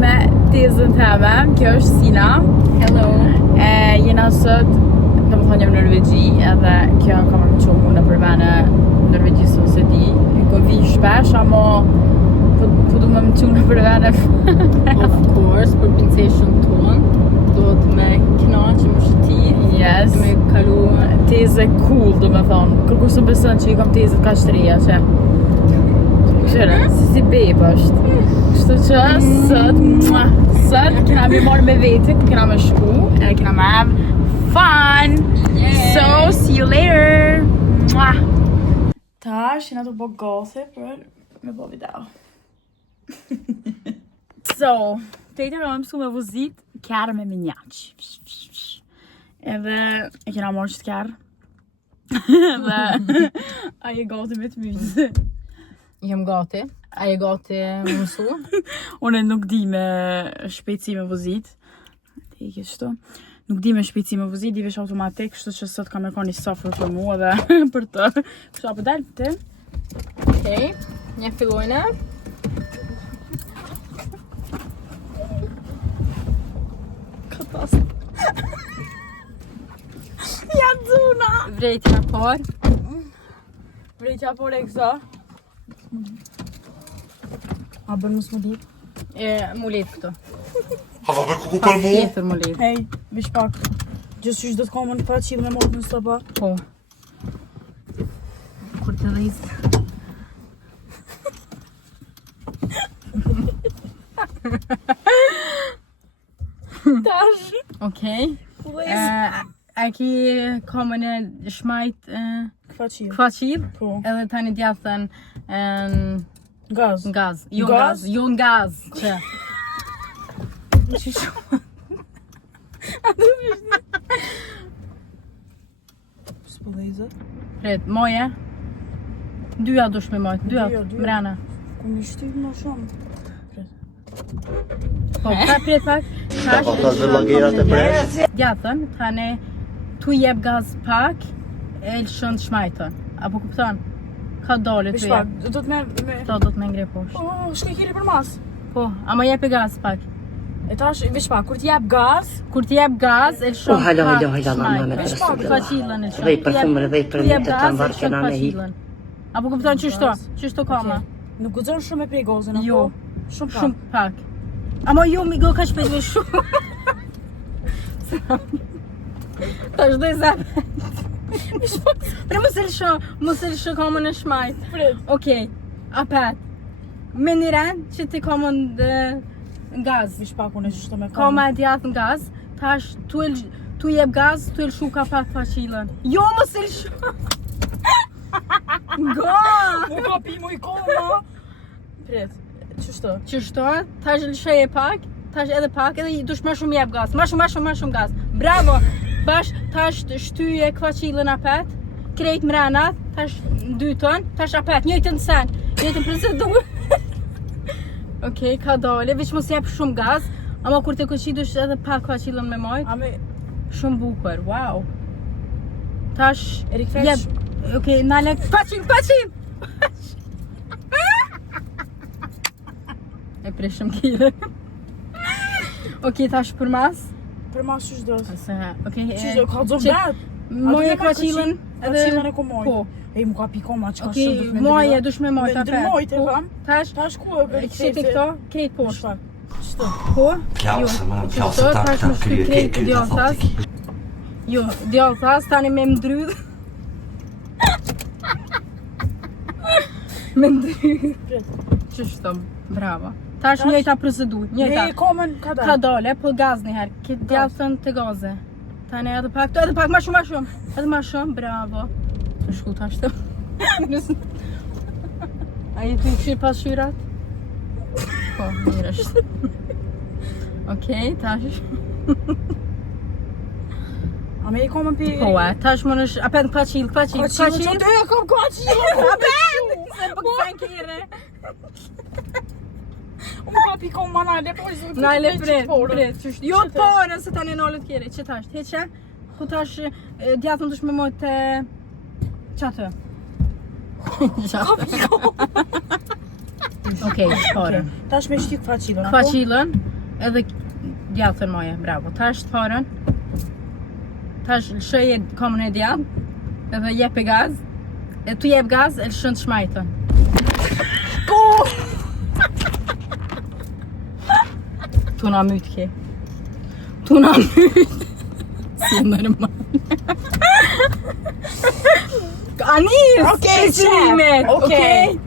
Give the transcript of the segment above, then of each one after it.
me tezën teme, kjo është Sina. Hello. Jena sot, do më thonë jam në Norvegji, edhe kjo ka më që mu në përvene Norvegjisë ose di. Ko vi shpesh, amo po du më që në përvene. Of course, për princeshën tonë, do të me knaqë më shëtir. Yes. Me kalu tezë cool, do më thonë. Kërkur së më besën që i kam tezët ka shtëria, që këshire, si babe është. Kështu që sot kena me marrë me vete, kena me shku, e kena me have fun. So, see you later. Tash, jena të bëgë gose për me bo video. So, te i të rëmë mësu me vozit kjarë me minjaq. Edhe e kena marrë që të kjarë. Dhe aje gati me të myzë. Jam gati. A je gati më mësu? Unë nuk di me shpejtësi me vozit. Te i kështu. Nuk di me shpejtësi me vozit, di vesh automatik, kështu që sot kam e ka një software për mua dhe për të. Kështu apo dalë për ti? Okej, një fillojnë. Katas. Ja dzuna! Vrejtja par. Vrejtja por e kësa. A bën mos më dit? Mu letë këto. Hava me kuku për mu? Tjetër mu letë. Hej, vish pak. Gjësysh do të kamën pa qilë me motën së pa. Po. Kur të dhizë. Tash. Okej. A ki kamën e shmajt Këfaqil. këfaqil? Po. Edhe tani djathën Gaz. në gaz. Jo në Gaz? gaz. Jo në gaz. Që? Që shumë. S'po dhejzë. Pret, moje. Dyja dush me mojt. Dyja. Dyja. Mrena. Ku mi shtyp më shumë. Po, ka pret pak. Ka zë langerat e presh? Djathën, tani tu jep gaz pak, e lëshën të shmajtën. Apo kupton? Ka dole Vish tu pak, jep. do të me... Kto do të me ngre poshtë. Oh, shke kiri për mas. Po, ama jep e gaz pak. E tash, vish pak, kur t'jep gaz, Kur ti jep gaz, e lëshën Oh, halo, pak halo, halo, shmajtën. Muhammed Rasulullah. Këfaqilën e lëshën. Dhej për thumër, dhej për Tu jep një të gaz, të e mbarë lëshën kena me hi. këfaqilën. Apo kupton qështo? Qështo kama? nuk guxon shumë e prej gazën, apo? Jo. Shumë pak. Shumë pak. Ama jo mi go ka shpejt me shumë. Tash do i zapet. Pre mos e lësho kamën e shmajt. Prit. Okej, apet. Me një rend që ti kamën në gaz. Vish pak, unë e qështu me Kama e djatë në gaz. Tash tu jep gaz, tu e lëshu ka pak faqilën. Jo mos e lësho. Go! Mu ka pi mu i koma. Prit, qështu? Qështo, tash lëshoj e pak, tash edhe pak, edhe dush ma shumë jep gaz, ma shumë gaz. Bravo! Bash, tash shtyje këfaqilën apet, krejt mrenat, tash dyton, tash apet, njëjtën sen, njëjtën procedurë. Okej, ka dole, veç mos jep shumë gaz, ama kur të këqi dush edhe pak këfaqilën me majt, A me... shumë bukur, wow. Tash, E rikthesh? jep, okej, nale, këfaqil! E preshëm kire. Okej, tash për mas. Për mas qysh do? Okej, Qysh do? Ka dzon bet? moje këfaqilën Këfaqilën e ku moj. Po. Ej, mu ka pi koma, qka Okej, shumë do të me moje dush me mojt Me apet. ndërmojt e Po, kam. tash, Tash ku e për kështi këto, krejt Vish poshtë. pak. Qështu? Po, Pjallëse, më qështu, pjallëse, tash më shty krejt krye djallësas. Jo, djallësas, tani me mdrydh. Me ndrydh. Qështu, bravo. Tash njëjta procedurë, njëjta. Me komen ka da. Ka dole, po gaz njëherë, këtë djallësën të gaze. Tani edhe pak, ma shumë. Edhe ma shumë, bravo. Të shku tash të. A je të këshirë pas shyrat? Po, mirë është. Okej, tash. A me i komen pi... Po tash më nësh, apet në këfaqil. Këfaqilën që të e kam këfaqilën! Se bëkësen kire. Unë ka pi kom manale, po i zonë Nale pret. Jo Qëtë? të porën, se tani nalët kire. Që tash, heqe? Ku tash djatën dush me mojt të... Qatë? Okej, porën. Tash me shti këfaqilën, apo? Këfaqilën. Edhe djallëtën moje, bravo. Tash të parën. Tash lëshëje kamën e djallë. Edhe jep e gaz. E tu jep gaz, e lëshën të shmajtën. Tu na myt ke. Tu na myt. Si normal. Anis! Okej, qëllimet, Okej.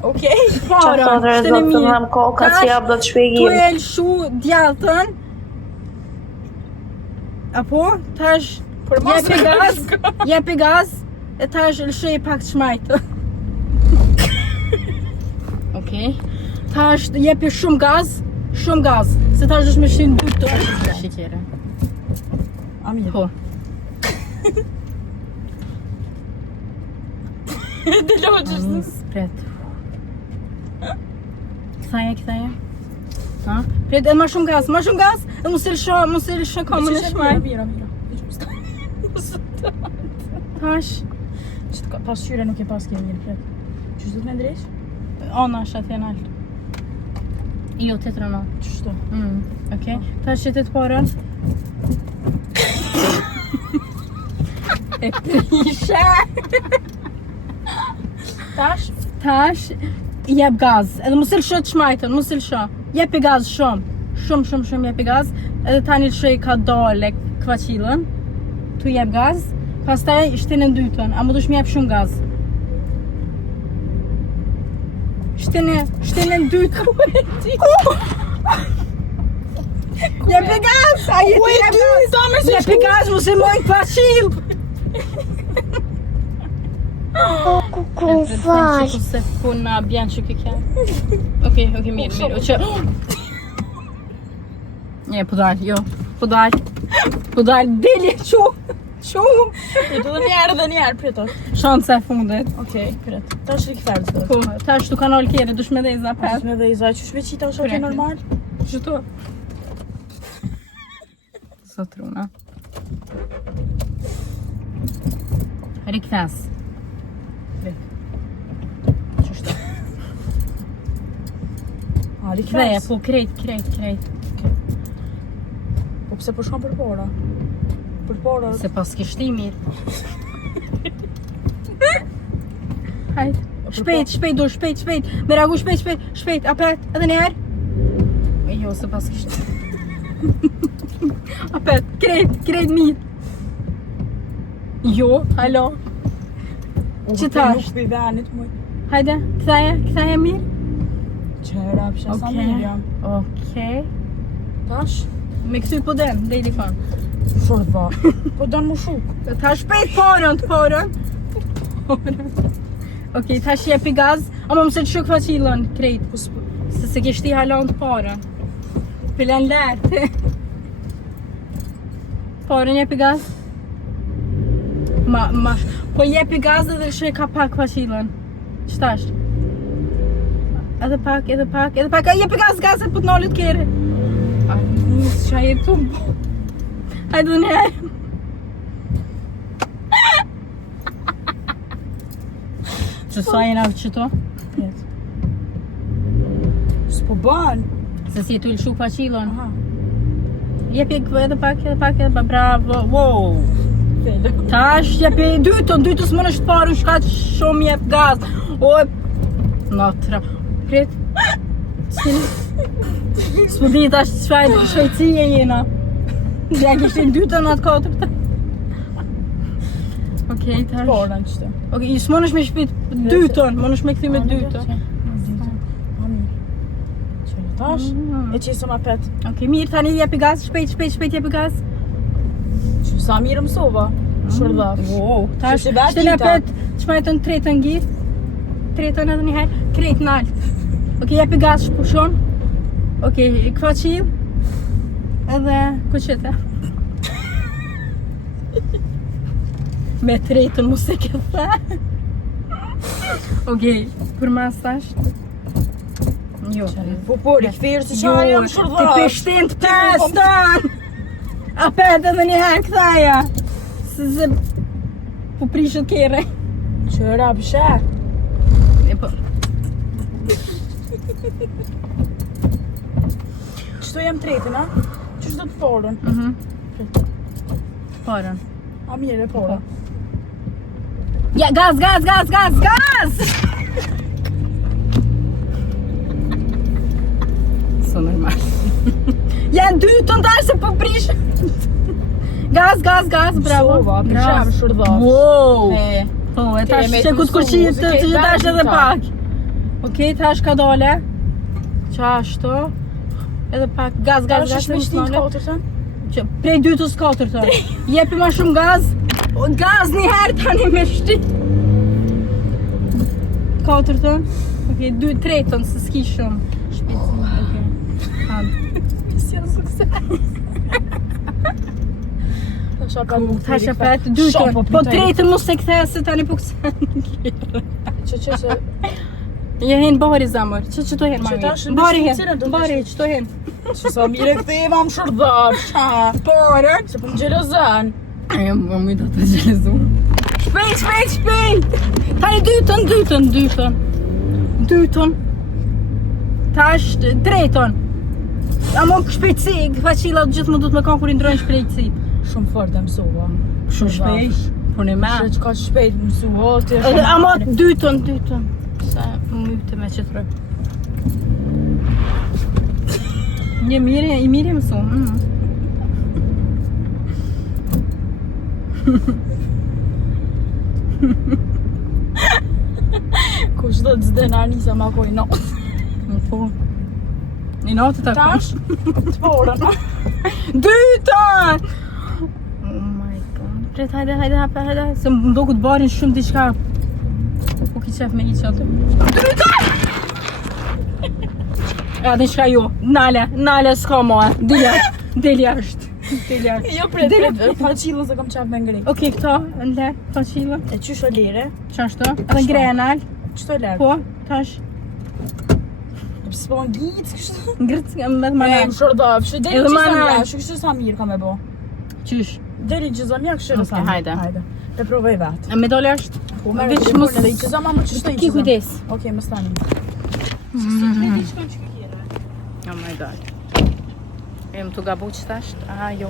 Para, do të mam koka që jap do të Tu shpjegim. e lëshu djallëtën. Apo, tash jep e gaz, e tash lëshoj pak të shmajtë. Okej. Tash jep shumë gaz, se tash është me shtin dy të shqeqere. Amir. Po. Dhe logjës. Pret. Ktheje. Ha? Pret edhe më shumë gaz, edhe mos e lësho kamën e shmajt. Mira. Tash, Pasqyre nuk e pas ke mirë, pret. Qështë do të me ndresh? ona është atë nalt. Jo, të të rëna. Qështë? Okej. Tash që të parën. E prishe. Tash, jep gaz. Edhe mos e lësho të shmajtën, mos e lësho. Jep e gaz shumë. Shumë jep e gaz. Edhe tani lëshoj ka dale kvaqilën. Tu jep gaz. Pastaj shtin e dytën, a më dush më jep shumë gaz. Shtin e dytën. Jep e gaz! A jeti jep gaz! Jep e gaz, mos e mojnë kvaqil! Ku fal. Se puna bjen që kë. Okej, mirë. Që... Nie, po dal, deli shumë. E do dhe njerë, preto. Shanse e fundit. Okej, pret. Tash rikëtherë të Po, tash tu kanal kjere, dush me dhe i Tash zapet. me dhe i zaj, qështë veqita është ake normal? Qëto? Sot runa. Rikëthes. Qështë? A, Ktheje, rikëtherë? po krejt. Po pse po shkon për para? Për para... Se pas kishti mirë. Hajt. Shpejt. Me ragu shpejt. Apet, edhe njerë. Jo, se pas kishti. Apet, krejt mirë. Jo, halo. Që tash? Nuk pi venit, muj. Hajde, ktheje mirë. Qëra, pësha sa mirë jam. Okej. Tash? Me këthy po dem, dejli fan. Short ba. Po donë mu shuk. Ta shpejt parën. Okej, tash jep i gaz, ama mëse të shuk faqilën, krejt. Se kishti halon të parën. Pilen lartë. Parën jep i gaz. Po jep i gaz edhe lëshoj ka pak faqilën. Qëtash? Edhe pak. A jep i gaz e put nallit kere. A njës që a jetu. Hajde dhe njerë. Që sa jena qëto? S'po ban. Se si tu lëshu faqilën. Aha. Jepi edhe pak, bravo. Wow. Tash jepi dytës më nështë paru shka që shumë jep gaz. O, natra. Prit. S'po di tash shvejtësie jena. Ja kishtin dytën atë katër. Okej, tash. Porën qëtë. Okej, s'mo nështë me shpit dytën, më nështë me këthi me dytën. Tash? E qesëm apet. Okej, mirë, tani jepi gaz, shpejt jepi gaz. Që sa mirë mësova. Shërdhaf. Wow, tash, Që shtë në pet, qmajtën tretën gjithë. Tretën edhe njëherë, krejt në altë. Okej, jepi gaz shpushon. Okej, këfa qilë. Edhe, ku qëte? Me tretën mu se këtë. Okej, për mas tash. Jo. Po, rikëthirë se qa jam Ti shërdhaf. pishtin të pestën! Apet edhe njëherë këthaja. Se po prishët kere. Qëra, pëshe. E po. Qëto jem tretin, a? Qështë do të porën? Porën. A mirë e porën. Ja, gaz! So normal. Janë dytën tash se po prish. Gaz, bravo. Sova, prishem shurdar. Wow. E, Po, e tash me që ku të të kushit mësu, të muzikë, dash edhe ta. pak. Okej, tash ka dole. Qashtu. Edhe pak gaz, është me shtin të katërtën? Që prej dytës katërtën. Jepi ma shumë gaz. Gaz një herë tani me shtin. Katërtën. Okej, tretën, se s'ki shumë. Shpicin, okej. Mision sukses. Tash e pet dytën. Po tretën mos e kthe se tani po kthe. Që se... Je hen bari zamër. Që të hen Që mami? tash në Bari shpicin e hen. do të Bari shpicin. që të hen. Që sa mire këte e mam shurdar. Porën. Se po më gjelozan. Ajo më mi do të gjelezu. Shpejt! Tani dytën. Tash tretën. Amo shpejtësi, faqila gjithmonë do të më kanë kur i ndrojnë shpejtësi. Shumë fort e mësua. Shumë shpejt. Po ne me. Që ka shpejt mësua, ti e Amo dytën. Sa myte me qëtërë. Një i mirë mësu. Kush do të zdena Anisa ma koj not. Po. Një natë të Tash, të porën. Dytën! Oh my god. Pret, hajde, hajde. Se më do ku të barin shumë diçka. Po ki qef me i qatë. Dytën! Ja, diçka jo. Nale s'ka moa. Delja është. Jo, pret, faqilën se kam qef me ngri. Okej, këto, në faqila. E qysh o lire? Qashtu? Edhe ngrenal. Qëto lirë? Po, tash. S'po më gjitës kështu? Ngritës me të Me manal. më shordaf, që deli Edhe që sa manal. mja, kështu sa mirë ka me bo. Qysh? Deli që sa mja, kështu sa Okej, mirë. hajde. E provoj vetë. Me dole është? Po me Veç veç mos- mos edhe i që sa ma më qështu i Ki kujdes. Okej, më stani. Oh my god. Jem të gabu që tasht? Aha, jo.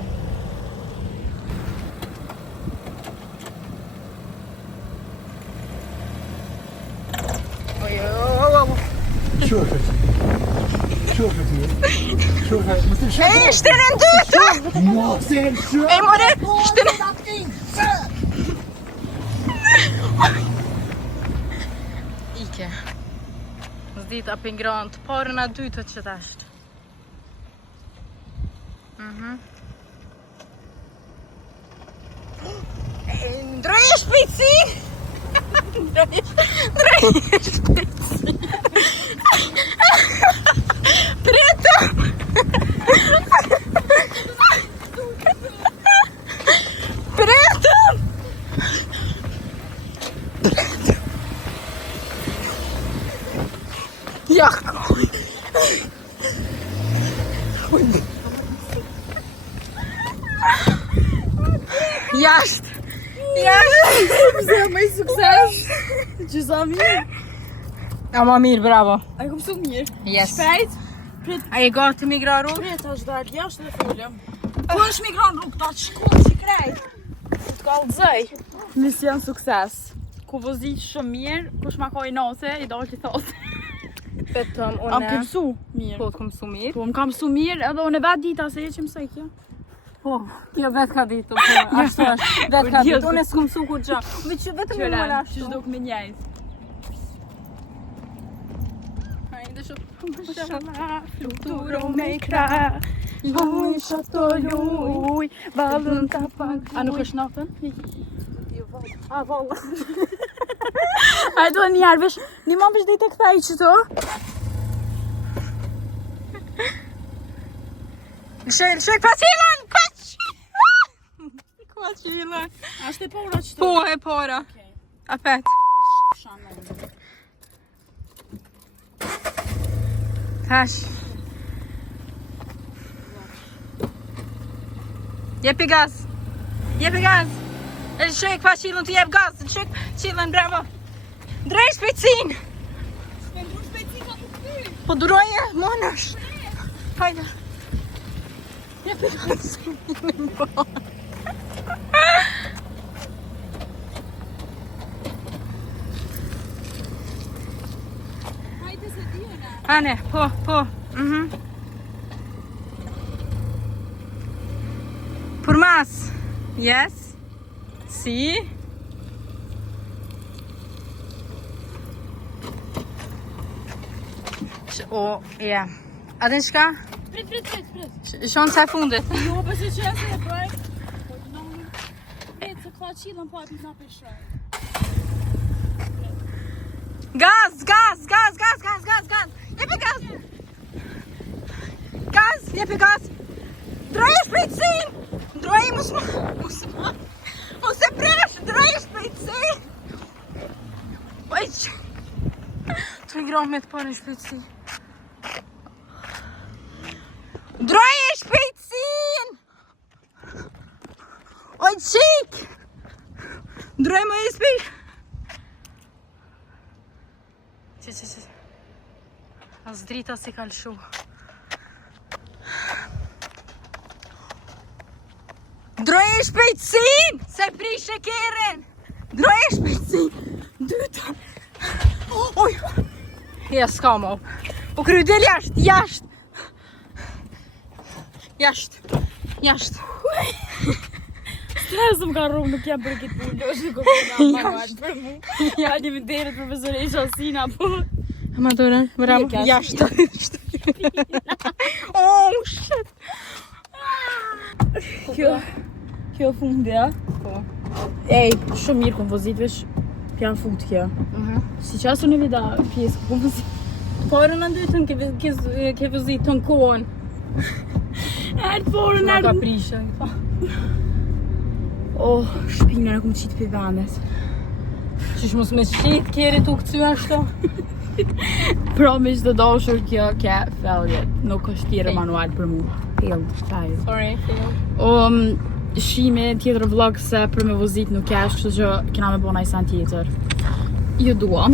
Ej, shtërën dytë! Ej, more, shtërën... Ike. Zdit apë ngrën të parën a dytët që tasht. Ndrojë shpejtësi! Ndrojë shpejtësi! Pretëm! Pretëm! Jako! Jashtë! Pse më i sukses? Që sa mirë? Ama mirë, bravo. A i kom su mirë? Yes. Shpejt? A e gati migraru? Prit është dalë jashtë dhe folëm. Ku është migron rrugë, ta që shku që krejt? Të kallëzëj. Mision sukses. Ku vëzit shumë mirë, kush ma koj nose, i dalë që thotë. Petëm, Am une... këmsu mirë. Po, të kom su mirë. Po, më kam su mirë, edhe unë e vetë dita se e që mësoj kjo. Po, kjo vetë ka ditu, po, ashtu është. Vetë ka ditu, unë e s'kom su kur gja. Me që vetëm më mëra Që ashtu. shduk me njejt. Hajde shumë. Fluturo me kra, luj shato luj, valën ka pak. A nuk është natën? A, valla. A do njerë vesh, një më vesh dhe të këthej që to? Shoj pasillën! Pasillën! Ashtë e pora që to? Po, e pora. A pet. Tash. Jepi gaz. Jepi gaz. E shoj këpa qilën të jep gaz. Shoj qilën, bravo. Ndrej shpejtësin. Po duroje, monash. Hajde. Hane, po. Por más. Yes. Si. O, ja. A din shka? Prit. Shonë sa fundit. Jo, përse që e se e bëj. Të këta qilën po e pita për shroj. Gaz! Jepi gaz! Droje shpejtësin! Droje mos e presh! Droje shpejtësin! Oj që... Të ngroh me të parë në shpejtësi. Droje shpejtësin! Oj qik! Droje më e shpejt! Që. As drita si ka lëshu. Droje shpejtësin! Se prish shekerin! Droje shpejtësin! Dyta! Oj! Ja s'ka mo. Po kryu del jashtë! Jashtë! Stresë më ka rrumë, nuk jam për këtë punë, është nuk më manual për mu. Ja, një vënderit profesore isha Sina, po. Amatorën, bravo. Jashtë. Oh, shit! Kjo fundi, ja? Po. Ej, shumë mirë kompozitvesh, pjanë fut kjo. Si qasu në vida pjesë kompozit. Porën në dytën ke vëzit të në kohën. Ertë porën, Nga ka prishën. Oh, shpina në kumë qitë për vendet. Qish mos me shqit, kjeri tu këcy ashtu? Pra me që të dashur kjo ke felljet. Nuk është tjere manual për mu. Failed. Sorry, failed. Shime tjetër vlog se për me vozit nuk kesh, kështu që kena me bona i sen tjetër. Ju duam.